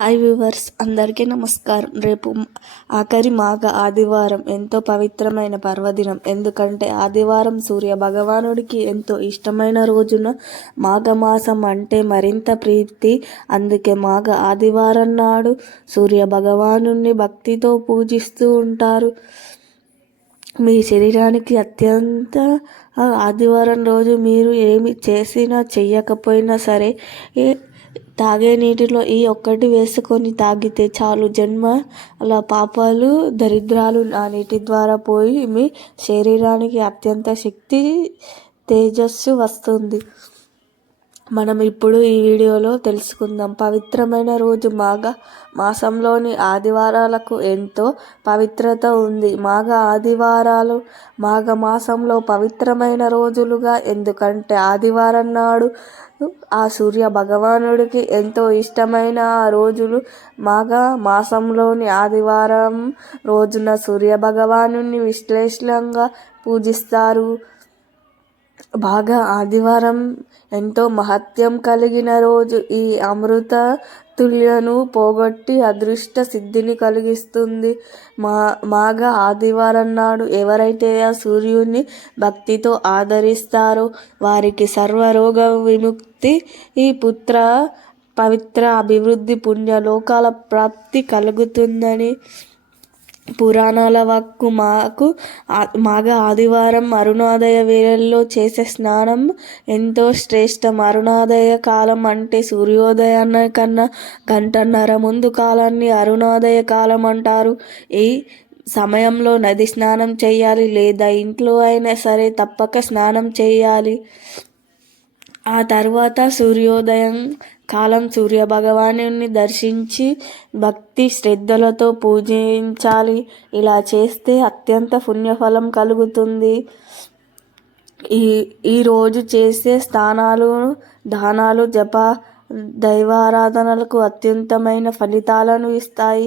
I viewers అందరికీ నమస్కారం. రేపు ఆఖరి మాఘ ఆదివారం. ఎంతో పవిత్రమైన పర్వదినం. ఎందుకంటే ఆదివారం సూర్య భగవానుడికి ఎంతో ఇష్టమైన రోజున మాఘమాసం అంటే మరింత ప్రీతి. అందుకే మాఘ ఆదివారం నాడు సూర్య భగవాను భక్తితో పూజిస్తూ ఉంటారు. మీ శరీరానికి అత్యంత ఆదివారం రోజు మీరు ఏమి చేసినా చెయ్యకపోయినా సరే తాగే నీటిలో ఈ ఒక్కటి వేసుకొని తాగితే చాలు. జన్మ అలా పాపాలు దరిద్రాలు ఆ నీటి ద్వారా పోయి మీ శరీరానికి అత్యంత శక్తి తేజస్సు వస్తుంది. మనం ఇప్పుడు ఈ వీడియోలో తెలుసుకుందాం. పవిత్రమైన రోజు మాఘ మాసంలోని ఆదివారాలకు ఎంతో పవిత్రత ఉంది. మాఘ ఆదివారాలు మాఘ మాసంలో పవిత్రమైన రోజులుగా. ఎందుకంటే ఆదివారం నాడు ఆ సూర్య భగవానుడికి ఎంతో ఇష్టమైన ఆ రోజులు. మాఘ మాసంలోని ఆదివారం రోజున సూర్య భగవాను విశ్లేషణంగా పూజిస్తారు. బాగా ఆదివారం ఎంతో మహత్యం కలిగిన రోజు. ఈ అమృత తుల్యను పోగొట్టి అదృష్ట సిద్ధిని కలిగిస్తుంది. మా మాఘ ఆదివారం నాడు ఎవరైతే ఆ సూర్యుని భక్తితో ఆదరిస్తారో వారికి సర్వరోగ విముక్తి ఈ పుత్ర పవిత్ర అభివృద్ధి పుణ్యలోకాల ప్రాప్తి కలుగుతుందని పురాణాల వక్కు మాకు మాగ ఆదివారం అరుణోదయ వేళల్లో చేసే స్నానం ఎంతో శ్రేష్టం. అరుణోదయ కాలం అంటే సూర్యోదయాన్న కన్నా గంటన్నర ముందు కాలాన్ని అరుణోదయ కాలం అంటారు. ఈ సమయంలో నది స్నానం చేయాలి లేదా ఇంట్లో అయినా సరే తప్పక స్నానం చేయాలి. ఆ తర్వాత సూర్యోదయం కాలం సూర్యభగవాను దర్శించి భక్తి శ్రద్ధలతో పూజించాలి. ఇలా చేస్తే అత్యంత పుణ్యఫలం కలుగుతుంది. ఈ ఈరోజు చేసే స్థానాలు దానాలు జప దైవారాధనలకు అత్యంతమైన ఫలితాలను ఇస్తాయి.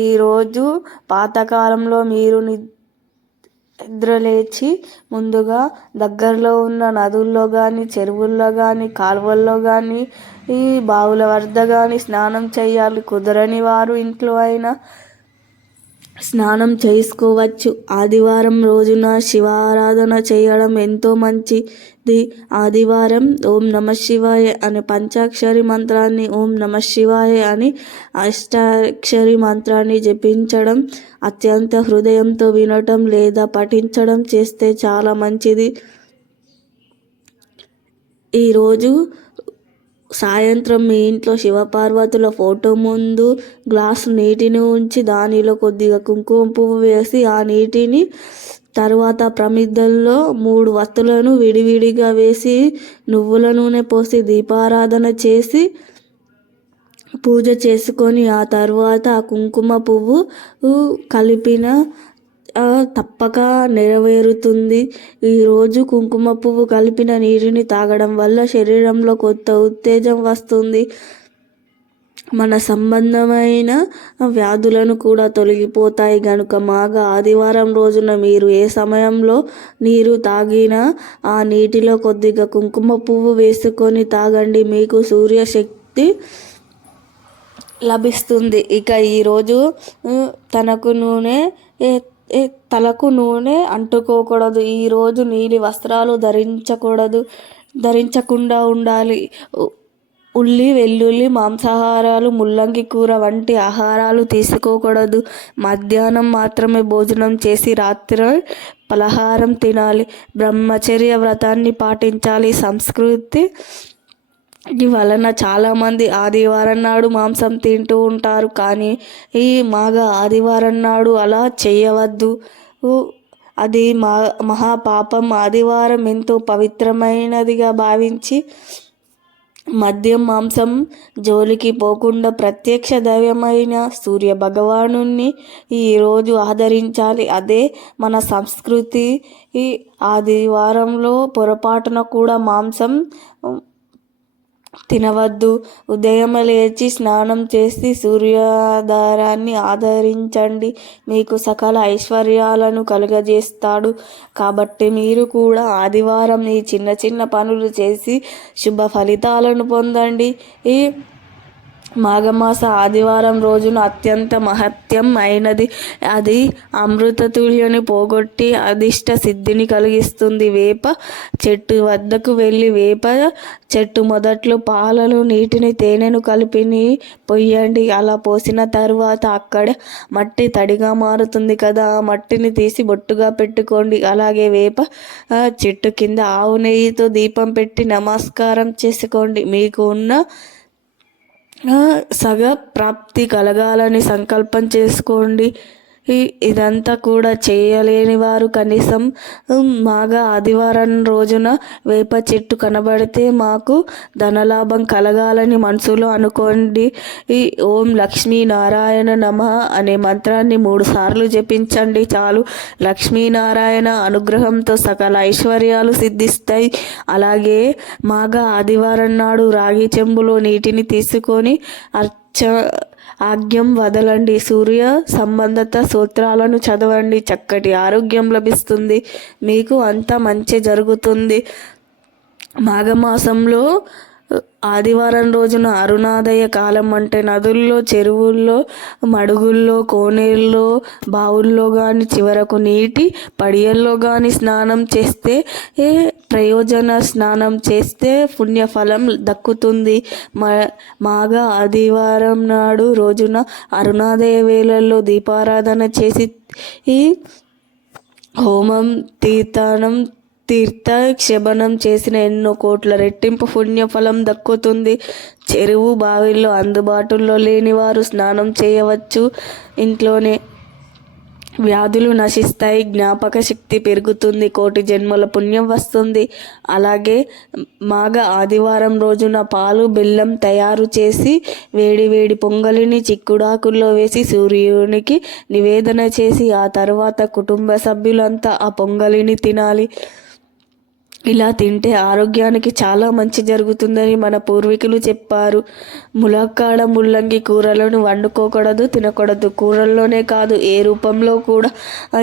ఈరోజు పాతకాలంలో మీరు నిద్రలేచి ముందుగా దగ్గరలో ఉన్న నదుల్లో కానీ చెరువుల్లో కానీ కాలువల్లో కానీ ఈ బావుల వద్ద కానీ స్నానం చేయాలి. కుదరని వారు ఇంట్లో అయినా స్నానం చేసుకోవచ్చు. ఆదివారం రోజున శివారాధన చేయడం ఎంతో మంచిది. ఆదివారం ఓం నమ శివాయ అనే పంచాక్షరి మంత్రాన్ని ఓం నమ శివాయ అని అష్టాక్షరి మంత్రాన్ని జపించడం అత్యంత హృదయంతో వినటం లేదా పఠించడం చేస్తే చాలా మంచిది. ఈరోజు సాయంత్రం మీ ఇంట్లో శివపార్వతుల ఫోటో ముందు గ్లాస్ నీటిని ఉంచి దానిలో కొద్దిగా కుంకుమ పువ్వు వేసి ఆ నీటిని తర్వాత ప్రమిదల్లో మూడు వత్తులను విడివిడిగా వేసి నువ్వుల నూనె పోసి దీపారాధన చేసి పూజ చేసుకొని ఆ తర్వాత ఆ కుంకుమ పువ్వు కలిపిన తప్పక నెరవేరుతుంది. ఈరోజు కుంకుమ పువ్వు కలిపిన నీటిని తాగడం వల్ల శరీరంలో కొత్త ఉత్తేజం వస్తుంది. మన సంబంధమైన వ్యాధులను కూడా తొలగిపోతాయి. కనుక మాగా ఆదివారం రోజున మీరు ఏ సమయంలో నీరు తాగినా ఆ నీటిలో కొద్దిగా కుంకుమ పువ్వు వేసుకొని తాగండి. మీకు సూర్యశక్తి లభిస్తుంది. ఇక ఈరోజు తనకు నూనె తలకు నూనె అంటుకోకూడదు. ఈరోజు నీలి వస్త్రాలు ధరించకూడదు. ధరించకుండా ఉండాలి. ఉల్లి వెల్లుల్లి మాంసాహారాలు ముల్లంగి కూర వంటి ఆహారాలు తీసుకోకూడదు. మధ్యాహ్నం మాత్రమే భోజనం చేసి రాత్రి పలహారం తినాలి. బ్రహ్మచర్య వ్రతాన్ని పాటించాలి. సంస్కృతి వలన చాలామంది ఆదివారం నాడు మాంసం తింటూ ఉంటారు కానీ ఈ మాఘ ఆదివారం నాడు అలా చేయవద్దు. అది మా మహాపాపం ఆదివారం ఎంతో పవిత్రమైనదిగా భావించి మద్యం మాంసం జోలికి పోకుండా ప్రత్యక్ష దైవమైన సూర్య భగవాను ఈరోజు ఆదరించాలి. అదే మన సంస్కృతి. ఈ ఆదివారంలో పొరపాటున కూడా మాంసం తినవద్దు. ఉదయం లేచి స్నానం చేసి సూర్యాధారాన్ని ఆదరించండి. మీకు సకల ఐశ్వర్యాలను కలుగజేస్తాడు. కాబట్టి మీరు కూడా ఆదివారం ఈ చిన్న చిన్న పనులు చేసి శుభ ఫలితాలను పొందండి. ఈ మాఘమాస ఆదివారం రోజున అత్యంత మహత్యం అయినది. అది అమృతతుల్యని పోగొట్టి అదిష్ట సిద్ధిని కలిగిస్తుంది. వేప చెట్టు వద్దకు వెళ్ళి వేప చెట్టు మొదట్లో పాలను నీటిని తేనెను కలిపిని పొయ్యండి. అలా పోసిన తర్వాత అక్కడ మట్టి తడిగా మారుతుంది కదా. ఆ మట్టిని తీసి బొట్టుగా పెట్టుకోండి. అలాగే వేప చెట్టు కింద ఆవు నెయ్యితో దీపం పెట్టి నమస్కారం చేసుకోండి. మీకు ఉన్న సగ ప్రాప్తి కలగాలని సంకల్పం చేసుకోండి. ఇదంతా కూడా చేయలేని వారు కనీసం మాగా ఆదివారం రోజున వేప చెట్టు కనబడితే మాకు ధనలాభం కలగాలని మనసులో అనుకోండి. ఈ ఓం లక్ష్మీనారాయణ నమ అనే మంత్రాన్ని మూడు సార్లు జపించండి చాలు. లక్ష్మీనారాయణ అనుగ్రహంతో సకల ఐశ్వర్యాలు సిద్ధిస్తాయి. అలాగే మాగా ఆదివారం నాడు రాగి చెంబులో నీటిని తీసుకొని అర్చ ఆజ్ఞం వదలండి. సూర్య సంబంధత సూత్రాలను చదవండి. చక్కటి ఆరోగ్యం లభిస్తుంది. మీకు అంతా మంచి జరుగుతుంది. మాఘమాసంలో ఆదివారం రోజున అరుణాదయ కాలం అంటే నదుల్లో చెరువుల్లో మడుగుల్లో కోనేళ్ళలో బావుల్లో కానీ చివరకు నీటి పడియల్లో కానీ స్నానం చేస్తే ప్రయోజన స్నానం చేస్తే పుణ్యఫలం దక్కుతుంది. మాగ ఆదివారం నాడు రోజున అరుణాదయ వేళల్లో దీపారాధన చేసి ఈ హోమం తీర్థానం తీర్థ క్షమనం చేసిన ఎన్నో కోట్ల రెట్టింపు పుణ్యఫలం దక్కుతుంది. చెరువు బావిల్లో అందుబాటులో లేని వారు స్నానం చేయవచ్చు. ఇంట్లోనే వ్యాధులు నశిస్తాయి. జ్ఞాపక శక్తి పెరుగుతుంది. కోటి జన్మల పుణ్యం వస్తుంది. అలాగే మాఘ ఆదివారం రోజున పాలు బెల్లం తయారు చేసి వేడి వేడి పొంగలిని చిక్కుడాకుల్లో వేసి సూర్యునికి నివేదన చేసి ఆ తర్వాత కుటుంబ సభ్యులంతా ఆ పొంగలిని తినాలి. ఇలా తింటే ఆరోగ్యానికి చాలా మంచి జరుగుతుందని మన పూర్వీకులు చెప్పారు. ములక్కాడ ముల్లంగి కూరలను వండుకోకూడదు తినకూడదు. కూరల్లోనే కాదు ఏ రూపంలో కూడా.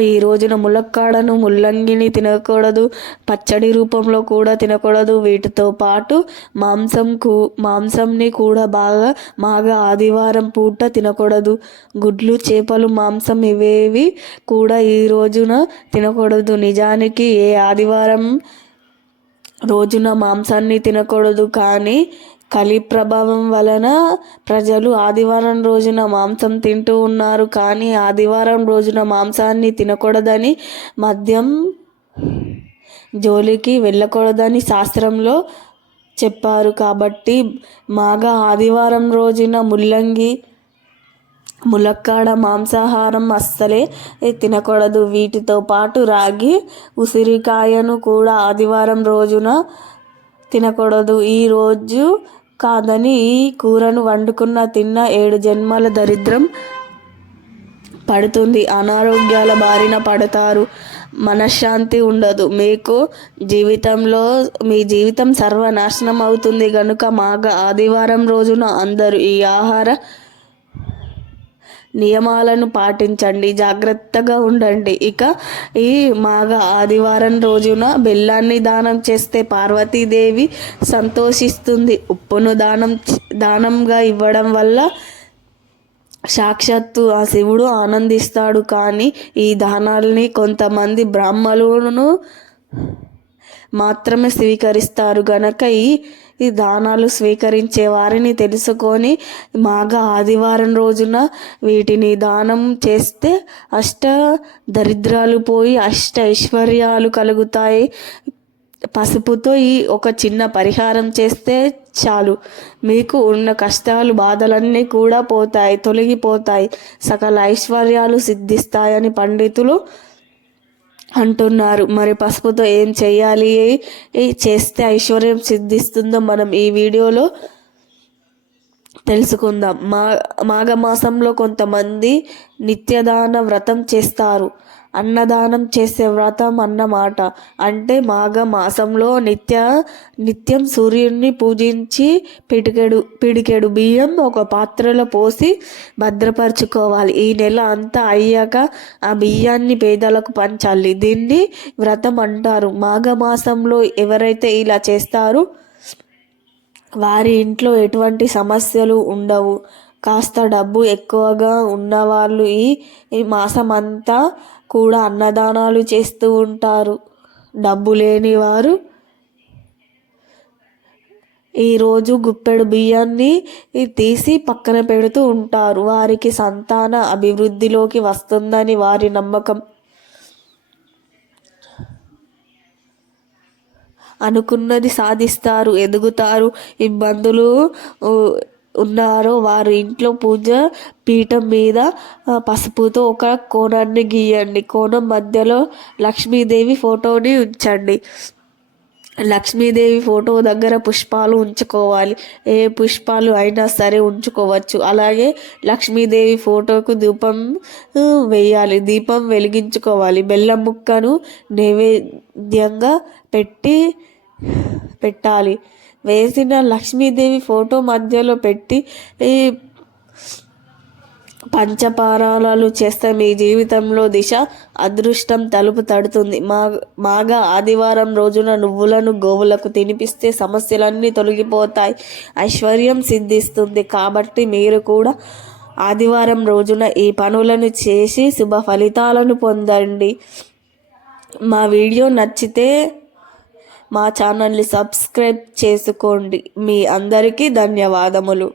ఈ రోజున ములక్కాడను ముల్లంగిని తినకూడదు. పచ్చడి రూపంలో కూడా తినకూడదు. వీటితో పాటు మాంసం కూ మాంసంని కూడా బాగా మాగా ఆదివారం పూట తినకూడదు. గుడ్లు చేపలు మాంసం ఇవేవి కూడా ఈ రోజున తినకూడదు. నిజానికి ఏ ఆదివారం రోజున మాంసాన్ని తినకూడదు కానీ కలి ప్రభావం వలన ప్రజలు ఆదివారం రోజున మాంసం తింటూ ఉన్నారు. కానీ ఆదివారం రోజున మాంసాన్ని తినకూడదని మద్యం జోలికి వెళ్ళకూడదని శాస్త్రంలో చెప్పారు. కాబట్టి మాగా ఆదివారం రోజున ముల్లంగి ములక్కాడ మాంసాహారం అస్సలే తినకూడదు. వీటితో పాటు రాగి ఉసిరికాయను కూడా ఆదివారం రోజున తినకూడదు. ఈ రోజు కాదని ఈ కూరను వండుకున్న తిన్న ఏడు జన్మల దరిద్రం పడుతుంది. అనారోగ్యాల బారిన పడతారు. మనశ్శాంతి ఉండదు. మీకు జీవితంలో మీ జీవితం సర్వనాశనం అవుతుంది కనుక మాగా ఆదివారం రోజున అందరూ ఈ ఆహార నియమాలను పాటించండి. జాగ్రత్తగా ఉండండి. ఇక ఈ మాఘ ఆదివారం రోజున బెల్లాన్ని దానం చేస్తే పార్వతీదేవి సంతోషిస్తుంది. ఉప్పును దానం దానంగా ఇవ్వడం వల్ల సాక్షాత్తు ఆ శివుడు ఆనందిస్తాడు. కానీ ఈ దానాల్ని కొంతమంది బ్రాహ్మణులను మాత్రమే స్వీకరిస్తారు. గనక ఈ ఈ దానాలు స్వీకరించే వారిని తెలుసుకొని మాఘ ఆదివారం రోజున వీటిని దానం చేస్తే అష్ట దరిద్రాలు పోయి అష్ట ఐశ్వర్యాలు కలుగుతాయి. పసుపుతో ఈ ఒక చిన్న పరిహారం చేస్తే చాలు. మీకు ఉన్న కష్టాలు బాధలన్నీ కూడా పోతాయి తొలగిపోతాయి. సకల ఐశ్వర్యాలు సిద్ధిస్తాయని పండితులు అంటున్నారు. మరి పసుపుతో ఏం చేయాలి? చేస్తే ఐశ్వర్యం సిద్ధిస్తుందో మనం ఈ వీడియోలో తెలుసుకుందాం. మా మాఘమాసంలో కొంతమంది నిత్యదాన వ్రతం చేస్తారు. అన్నదానం చేసే వ్రతం అన్నమాట. అంటే మాఘ మాసంలో నిత్య నిత్యం సూర్యుడిని పూజించి పిడికెడు పిడికెడు బియ్యం ఒక పాత్రలో పోసి భద్రపరచుకోవాలి. ఈ నెల అంతా అయ్యాక ఆ బియ్యాన్ని పేదలకు పంచాలి. దీన్ని వ్రతం అంటారు. మాఘ మాసంలో ఎవరైతే ఇలా చేస్తారో వారి ఇంట్లో ఎటువంటి సమస్యలు ఉండవు. కాస్త డబ్బు ఎక్కువగా ఉన్నవాళ్ళు ఈ మాసం మాసమంతా కూడా అన్నదానాలు చేస్తూ ఉంటారు. డబ్బు లేని వారు ఈరోజు గుప్పెడు బియ్యాన్ని తీసి పక్కన పెడుతూ ఉంటారు. వారికి సంతాన అభివృద్ధిలోకి వస్తుందని వారి నమ్మకం. అనుకున్నది సాధిస్తారు. ఎదుగుతారు. ఇబ్బందులు ఉన్నారో. వారు ఇంట్లో పూజ పీఠం మీద పసుపుతో ఒక కోణాన్ని గీయండి. కోణం మధ్యలో లక్ష్మీదేవి ఫోటోని ఉంచండి. లక్ష్మీదేవి ఫోటో దగ్గర పుష్పాలు ఉంచుకోవాలి. ఏ పుష్పాలు అయినా సరే ఉంచుకోవచ్చు. అలాగే లక్ష్మీదేవి ఫోటోకు దీపం వేయాలి. దీపం వెలిగించుకోవాలి. బెల్లం ముక్కను నైవేద్యంగా పెట్టి పెట్టాలి. వేసిన లక్ష్మీదేవి ఫోటో మధ్యలో పెట్టి ఈ పంచపారాలు చేస్తే మీ జీవితంలో దిశ అదృష్టం తలుపు తడుతుంది. మా మాగా ఆదివారం రోజున నువ్వులను గోవులకు తినిపిస్తే సమస్యలన్నీ తొలగిపోతాయి. ఐశ్వర్యం సిద్ధిస్తుంది. కాబట్టి మీరు కూడా ఆదివారం రోజున ఈ పనులను చేసి శుభ ఫలితాలను పొందండి. మా వీడియో నచ్చితే మా ఛానల్ని సబ్స్క్రైబ్ చేసుకోండి. మీ అందరికీ ధన్యవాదములు.